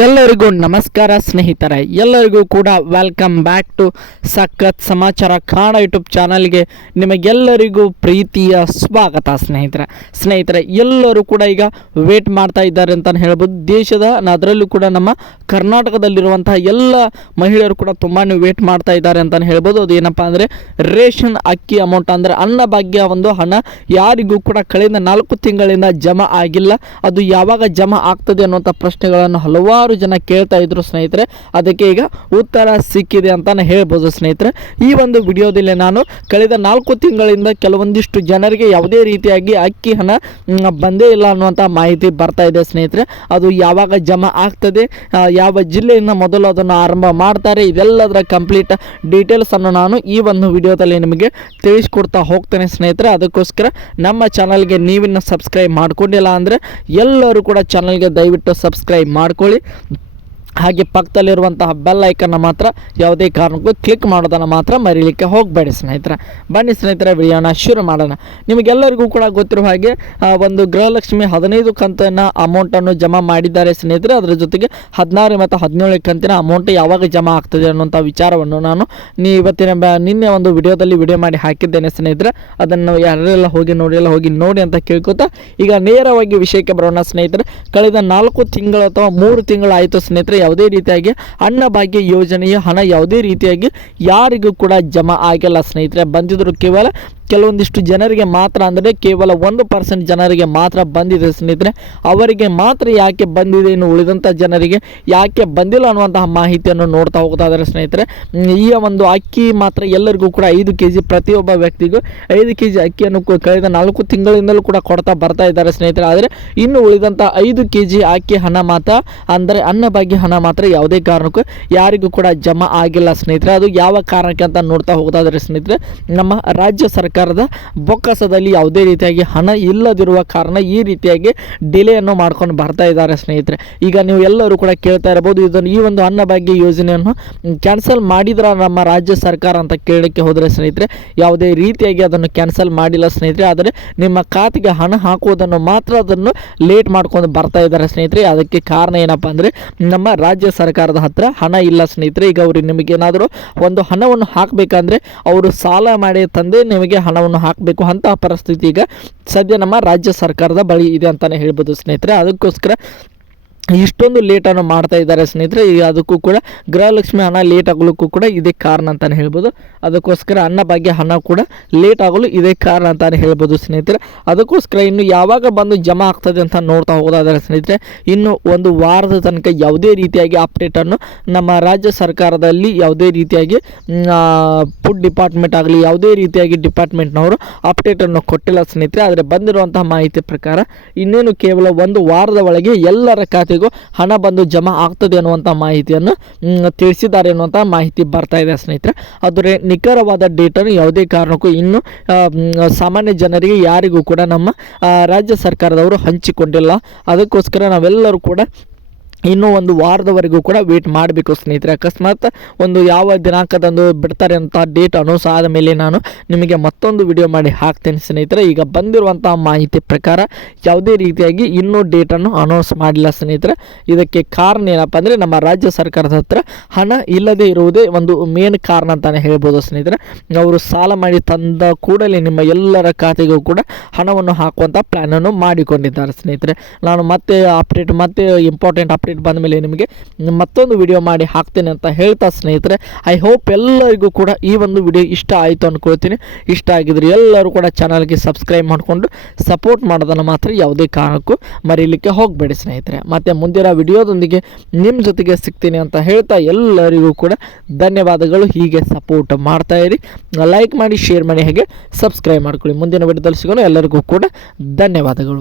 ಎಲ್ಲರಿಗೂ ನಮಸ್ಕಾರ ಸ್ನೇಹಿತರೆ, ಎಲ್ಲರಿಗೂ ಕೂಡ ವೆಲ್ಕಮ್ ಬ್ಯಾಕ್ ಟು ಸಖತ್ ಸಮಾಚಾರ ಕನ್ನಡ ಯೂಟ್ಯೂಬ್ ಚಾನಲ್ಗೆ ನಿಮಗೆಲ್ಲರಿಗೂ ಪ್ರೀತಿಯ ಸ್ವಾಗತ. ಸ್ನೇಹಿತರೆ ಎಲ್ಲರೂ ಕೂಡ ಈಗ ವೇಟ್ ಮಾಡ್ತಾ ಇದ್ದಾರೆ ಅಂತ ಹೇಳ್ಬೋದು. ದೇಶದ ಅದರಲ್ಲೂ ಕೂಡ ನಮ್ಮ ಕರ್ನಾಟಕದಲ್ಲಿರುವಂತಹ ಎಲ್ಲ ಮಹಿಳೆಯರು ಕೂಡ ತುಂಬಾ ವೇಟ್ ಮಾಡ್ತಾ ಇದ್ದಾರೆ ಅಂತ ಹೇಳ್ಬೋದು. ಅದು ಏನಪ್ಪ ಅಂದರೆ ರೇಷನ್ ಅಕ್ಕಿ ಅಮೌಂಟ್ ಅಂದರೆ ಅನ್ನಭಾಗ್ಯ ಒಂದು ಹಣ ಯಾರಿಗೂ ಕೂಡ ಕಳೆದ 4 ತಿಂಗಳಿಂದ ಜಮಾ ಆಗಿಲ್ಲ. ಅದು ಯಾವಾಗ ಜಮಾ ಆಗ್ತದೆ ಅನ್ನುವಂಥ ಪ್ರಶ್ನೆಗಳನ್ನು ಹಲವಾರು ಜನ ಕೇಳ್ತಾ ಇದ್ರು ಸ್ನೇಹಿತರೆ. ಅದಕ್ಕೆ ಈಗ ಉತ್ತರ ಸಿಕ್ಕಿದೆ ಅಂತಾನೆ ಹೇಳ್ಬೋದು ಸ್ನೇಹಿತರೆ. ಈ ಒಂದು ವಿಡಿಯೋದಲ್ಲಿ ನಾನು ಕಳೆದ 4 ತಿಂಗಳಿಂದ ಕೆಲವೊಂದಿಷ್ಟು ಜನರಿಗೆ ಯಾವುದೇ ರೀತಿಯಾಗಿ ಅಕ್ಕಿ ಹಣ ಬಂದೇ ಇಲ್ಲ ಅನ್ನುವಂಥ ಮಾಹಿತಿ ಬರ್ತಾ ಇದೆ ಸ್ನೇಹಿತರೆ. ಅದು ಯಾವಾಗ ಜಮಾ ಆಗ್ತದೆ, ಯಾವ ಜಿಲ್ಲೆಯಿಂದ ಮೊದಲು ಅದನ್ನು ಆರಂಭ ಮಾಡ್ತಾರೆ, ಇದೆಲ್ಲದರ ಕಂಪ್ಲೀಟ್ ಡೀಟೇಲ್ಸ್ ಅನ್ನು ನಾನು ಈ ಒಂದು ವಿಡಿಯೋದಲ್ಲಿ ನಿಮಗೆ ತಿಳಿಸ್ಕೊಡ್ತಾ ಹೋಗ್ತೇನೆ ಸ್ನೇಹಿತರೆ. ಅದಕ್ಕೋಸ್ಕರ ನಮ್ಮ ಚಾನಲ್ಗೆ ನೀವಿನ್ನು ಸಬ್ಸ್ಕ್ರೈಬ್ ಮಾಡ್ಕೊಂಡಿಲ್ಲ ಅಂದರೆ ಎಲ್ಲರೂ ಕೂಡ ಚಾನಲ್ಗೆ ದಯವಿಟ್ಟು ಸಬ್ಸ್ಕ್ರೈಬ್ ಮಾಡ್ಕೊಳ್ಳಿ. ಹಾಗೆ ಪಕ್ಕದಲ್ಲಿರುವಂತಹ ಬೆಲ್ ಐಕನ್ನ ಮಾತ್ರ ಯಾವುದೇ ಕಾರಣಕ್ಕೂ ಕ್ಲಿಕ್ ಮಾಡೋದನ್ನು ಮಾತ್ರ ಮರೀಲಿಕ್ಕೆ ಹೋಗಬೇಡಿ ಸ್ನೇಹಿತರೆ. ಬನ್ನಿ ಸ್ನೇಹಿತರೆ, ವಿಡಿಯೋನ ಶುರು ಮಾಡೋಣ. ನಿಮಗೆಲ್ಲರಿಗೂ ಕೂಡ ಗೊತ್ತಿರುವ ಹಾಗೆ ಒಂದು ಗೃಹಲಕ್ಷ್ಮಿ 15 ಕಂತಿನ ಅಮೌಂಟನ್ನು ಜಮಾ ಮಾಡಿದ್ದಾರೆ ಸ್ನೇಹಿತರೆ. ಅದರ ಜೊತೆಗೆ 16 ಮತ್ತು 17 ಕಂತಿನ ಅಮೌಂಟ್ ಯಾವಾಗ ಜಮಾ ಆಗ್ತದೆ ಅನ್ನುವಂಥ ವಿಚಾರವನ್ನು ನಾನು ನಿನ್ನೆ ಒಂದು ವಿಡಿಯೋದಲ್ಲಿ ವಿಡಿಯೋ ಮಾಡಿ ಹಾಕಿದ್ದೇನೆ ಸ್ನೇಹಿತರೆ. ಅದನ್ನು ಯಾರೆಲ್ಲ ಹೋಗಿ ನೋಡಿ ಅಂತ ಕೇಳ್ಕೊತಾ ಈಗ ನೇರವಾಗಿ ವಿಷಯಕ್ಕೆ ಬರೋಣ ಸ್ನೇಹಿತರೆ. ಕಳೆದ 4 ತಿಂಗಳು ಅಥವಾ 3 ತಿಂಗಳು ಆಯಿತು ಸ್ನೇಹಿತರೆ, ಯಾವುದೇ ರೀತಿಯಾಗಿ ಅನ್ನಭಾಗ್ಯ ಯೋಜನೆಯ ಹಣ ಯಾವುದೇ ರೀತಿಯಾಗಿ ಯಾರಿಗೂ ಕೂಡ ಜಮಾ ಆಗಿಲ್ಲ ಸ್ನೇಹಿತರೆ. ಬಂದಿದ್ರು ಕೇವಲ ಕೆಲವೊಂದಿಷ್ಟು ಜನರಿಗೆ ಮಾತ್ರ, ಅಂದರೆ ಕೇವಲ 1% ಜನರಿಗೆ ಮಾತ್ರ ಬಂದಿದೆ ಸ್ನೇಹಿತರೆ. ಅವರಿಗೆ ಮಾತ್ರ ಯಾಕೆ ಬಂದಿದೆ, ಇನ್ನು ಉಳಿದಂಥ ಜನರಿಗೆ ಯಾಕೆ ಬಂದಿಲ್ಲ ಅನ್ನುವಂತಹ ಮಾಹಿತಿಯನ್ನು ನೋಡ್ತಾ ಹೋಗ್ತಾ ಇದ್ದಾರೆ ಸ್ನೇಹಿತರೆ. ಈ ಒಂದು ಅಕ್ಕಿ ಮಾತ್ರ ಎಲ್ಲರಿಗೂ ಕೂಡ 5 kg ಪ್ರತಿಯೊಬ್ಬ ವ್ಯಕ್ತಿಗೂ 5 kg ಅಕ್ಕಿಯನ್ನು ಕಳೆದ 4 ತಿಂಗಳಿಂದಲೂ ಕೂಡ ಕೊಡ್ತಾ ಬರ್ತಾ ಇದ್ದಾರೆ ಸ್ನೇಹಿತರೆ. ಆದರೆ ಇನ್ನು ಉಳಿದಂಥ 5 kg ಅಕ್ಕಿ ಹಣ ಮಾತ್ರ, ಅಂದರೆ ಅನ್ನಭಾಗ್ಯ ಹಣ ಮಾತ್ರ ಯಾವುದೇ ಕಾರಣಕ್ಕೂ ಯಾರಿಗೂ ಕೂಡ ಜಮಾ ಆಗಿಲ್ಲ ಸ್ನೇಹಿತರೆ. ಅದು ಯಾವ ಕಾರಣಕ್ಕೆ ಅಂತ ನೋಡ್ತಾ ಹೋಗ್ತಾ ಇದ್ದಾರೆ ಸ್ನೇಹಿತರೆ. ನಮ್ಮ ರಾಜ್ಯ ಸರ್ಕಾರದ ಬೊಕ್ಕಸದಲ್ಲಿ ಯಾವುದೇ ರೀತಿಯಾಗಿ ಹಣ ಇಲ್ಲದಿರುವ ಕಾರಣ ಈ ರೀತಿಯಾಗಿ ಡಿಲೇಯನ್ನು ಮಾಡ್ಕೊಂಡು ಬರ್ತಾ ಇದ್ದಾರೆ ಸ್ನೇಹಿತರೆ. ಈಗ ನೀವು ಎಲ್ಲರೂ ಕೂಡ ಕೇಳ್ತಾ ಇರಬಹುದು, ಈ ಒಂದು ಅನ್ನಭಾಗ್ಯ ಯೋಜನೆಯನ್ನು ಕ್ಯಾನ್ಸಲ್ ಮಾಡಿದ್ರ ನಮ್ಮ ರಾಜ್ಯ ಸರ್ಕಾರ ಅಂತ ಕೇಳಲಿಕ್ಕೆ ಹೋದರೆ ಸ್ನೇಹಿತರೆ, ಯಾವುದೇ ರೀತಿಯಾಗಿ ಅದನ್ನು ಕ್ಯಾನ್ಸಲ್ ಮಾಡಿಲ್ಲ ಸ್ನೇಹಿತರೆ. ಆದರೆ ನಿಮ್ಮ ಖಾತೆಗೆ ಹಣ ಹಾಕುವುದನ್ನು ಮಾತ್ರ ಅದನ್ನು ಲೇಟ್ ಮಾಡ್ಕೊಂಡು ಬರ್ತಾ ಇದ್ದಾರೆ ಸ್ನೇಹಿತರೆ. ಅದಕ್ಕೆ ಕಾರಣ ಏನಪ್ಪ ಅಂದರೆ ನಮ್ಮ ರಾಜ್ಯ ಸರ್ಕಾರದ ಹತ್ರ ಹಣ ಇಲ್ಲ ಸ್ನೇಹಿತರೆ. ಈಗ ಅವರು ನಿಮಗೇನಾದರೂ ಒಂದು ಹಣವನ್ನು ಹಾಕಬೇಕಂದ್ರೆ ಅವರು ಸಾಲ ಮಾಡಿ ತಂದೆ ನಿಮಗೆ ಹಣವನ್ನು ಹಾಕಬೇಕು. ಅಂತಹ ಪರಿಸ್ಥಿತಿ ಈಗ ಸದ್ಯ ನಮ್ಮ ರಾಜ್ಯ ಸರ್ಕಾರದ ಬಳಿ ಇದೆ ಅಂತಲೇ ಹೇಳ್ಬೋದು ಸ್ನೇಹಿತರೆ. ಅದಕ್ಕೋಸ್ಕರ ಇಷ್ಟೊಂದು ಲೇಟನ್ನು ಮಾಡ್ತಾ ಇದ್ದಾರೆ ಸ್ನೇಹಿತರೆ. ಈಗ ಅದಕ್ಕೂ ಕೂಡ ಗೃಹಲಕ್ಷ್ಮಿ ಹಣ ಲೇಟ್ ಆಗಲಿಕ್ಕೂ ಕೂಡ ಇದೇ ಕಾರಣ ಅಂತಲೇ ಹೇಳ್ಬೋದು. ಅದಕ್ಕೋಸ್ಕರ ಅನ್ನಭಾಗ್ಯ ಹಣ ಕೂಡ ಲೇಟ್ ಆಗಲು ಇದೇ ಕಾರಣ ಅಂತಲೇ ಹೇಳ್ಬೋದು ಸ್ನೇಹಿತರೆ. ಅದಕ್ಕೋಸ್ಕರ ಇನ್ನು ಯಾವಾಗ ಬಂದು ಜಮಾ ಆಗ್ತದೆ ಅಂತ ನೋಡ್ತಾ ಹೋಗೋದಾದರೆ ಸ್ನೇಹಿತರೆ, ಇನ್ನು ಒಂದು ವಾರದ ತನಕ ಯಾವುದೇ ರೀತಿಯಾಗಿ ಅಪ್ಡೇಟನ್ನು ನಮ್ಮ ರಾಜ್ಯ ಸರ್ಕಾರದಲ್ಲಿ ಯಾವುದೇ ರೀತಿಯಾಗಿ ಫುಡ್ ಡಿಪಾರ್ಟ್ಮೆಂಟ್ ಆಗಲಿ ಯಾವುದೇ ರೀತಿಯಾಗಿ ಡಿಪಾರ್ಟ್ಮೆಂಟ್ನವರು ಅಪ್ಡೇಟನ್ನು ಕೊಟ್ಟಿಲ್ಲ ಸ್ನೇಹಿತರೆ. ಆದರೆ ಬಂದಿರುವಂತಹ ಮಾಹಿತಿ ಪ್ರಕಾರ ಇನ್ನೇನು ಕೇವಲ ಒಂದು ವಾರದ ಒಳಗೆ ಎಲ್ಲರ ಖಾತೆಗೂ ಹಣ ಬಂದು ಜಮಾ ಆಗ್ತದೆ ಅನ್ನುವಂಥ ಮಾಹಿತಿಯನ್ನು ತಿಳಿಸಿದ್ದಾರೆ ಅನ್ನುವಂಥ ಮಾಹಿತಿ ಬರ್ತಾ ಇದೆ ಸ್ನೇಹಿತರೆ. ಆದರೆ ನಿಖರವಾದ ಡೇಟನ್ನು ಯಾವುದೇ ಕಾರಣಕ್ಕೂ ಇನ್ನು ಸಾಮಾನ್ಯ ಜನರಿಗೆ ಯಾರಿಗೂ ಕೂಡ ನಮ್ಮ ರಾಜ್ಯ ಸರ್ಕಾರದವರು ಹಂಚಿಕೊಂಡಿಲ್ಲ. ಅದಕ್ಕೋಸ್ಕರ ನಾವೆಲ್ಲರೂ ಕೂಡ ಇನ್ನೂ ಒಂದು ವಾರದವರೆಗೂ ಕೂಡ ವೇಟ್ ಮಾಡಬೇಕು ಸ್ನೇಹಿತರೆ. ಅಕಸ್ಮಾತ್ ಒಂದು ಯಾವ ದಿನಾಂಕದಂದು ಬಿಡ್ತಾರೆ ಅಂತ ಡೇಟ್ ಅನೌನ್ಸ್ ಆದ ಮೇಲೆ ನಾನು ನಿಮಗೆ ಮತ್ತೊಂದು ವಿಡಿಯೋ ಮಾಡಿ ಹಾಕ್ತೇನೆ ಸ್ನೇಹಿತರೆ. ಈಗ ಬಂದಿರುವಂಥ ಮಾಹಿತಿ ಪ್ರಕಾರ ಯಾವುದೇ ರೀತಿಯಾಗಿ ಇನ್ನೂ ಡೇಟನ್ನು ಅನೌನ್ಸ್ ಮಾಡಿಲ್ಲ ಸ್ನೇಹಿತರೆ. ಇದಕ್ಕೆ ಕಾರಣ ಏನಪ್ಪ ಅಂದರೆ ನಮ್ಮ ರಾಜ್ಯ ಸರ್ಕಾರದ ಹತ್ರ ಹಣ ಇಲ್ಲದೇ ಇರುವುದೇ ಒಂದು ಮೇನ್ ಕಾರಣ ಅಂತಲೇ ಹೇಳ್ಬೋದು ಸ್ನೇಹಿತರೆ. ಅವರು ಸಾಲ ಮಾಡಿ ತಂದ ಕೂಡಲೇ ನಿಮ್ಮ ಎಲ್ಲರ ಖಾತೆಗೂ ಕೂಡ ಹಣವನ್ನು ಹಾಕುವಂಥ ಪ್ಲ್ಯಾನನ್ನು ಮಾಡಿಕೊಂಡಿದ್ದಾರೆ ಸ್ನೇಹಿತರೆ. ನಾನು ಮತ್ತೆ ಇಂಪಾರ್ಟೆಂಟ್ ಅಪ್ಡೇಟ್ ಬಂದ ಮೇಲೆ ನಿಮಗೆ ಮತ್ತೊಂದು ವಿಡಿಯೋ ಮಾಡಿ ಹಾಕ್ತೇನೆ ಅಂತ ಹೇಳ್ತಾ ಸ್ನೇಹಿತರೆ, ಐ ಹೋಪ್ ಎಲ್ಲರಿಗೂ ಕೂಡ ಈ ಒಂದು ವಿಡಿಯೋ ಇಷ್ಟ ಆಯಿತು ಅಂದ್ಕೊಳ್ತೀನಿ. ಇಷ್ಟ ಆಗಿದ್ರೆ ಎಲ್ಲರೂ ಕೂಡ ಚಾನಲ್ಗೆ ಸಬ್ಸ್ಕ್ರೈಬ್ ಮಾಡಿಕೊಂಡು ಸಪೋರ್ಟ್ ಮಾಡೋದನ್ನು ಮಾತ್ರ ಯಾವುದೇ ಕಾರಣಕ್ಕೂ ಮರೀಲಿಕ್ಕೆ ಹೋಗಬೇಡಿ ಸ್ನೇಹಿತರೆ. ಮತ್ತು ಮುಂದಿನ ವಿಡಿಯೋದೊಂದಿಗೆ ನಿಮ್ಮ ಜೊತೆಗೆ ಸಿಗ್ತೀನಿ ಅಂತ ಹೇಳ್ತಾ ಎಲ್ಲರಿಗೂ ಕೂಡ ಧನ್ಯವಾದಗಳು. ಹೀಗೆ ಸಪೋರ್ಟ್ ಮಾಡ್ತಾ ಇರಿ, ಲೈಕ್ ಮಾಡಿ, ಶೇರ್ ಮಾಡಿ, ಹಾಗೆ ಸಬ್ಸ್ಕ್ರೈಬ್ ಮಾಡ್ಕೊಳ್ಳಿ. ಮುಂದಿನ ವಿಡಿಯೋದಲ್ಲಿ ಸಿಗೋಣ. ಎಲ್ಲರಿಗೂ ಕೂಡ ಧನ್ಯವಾದಗಳು.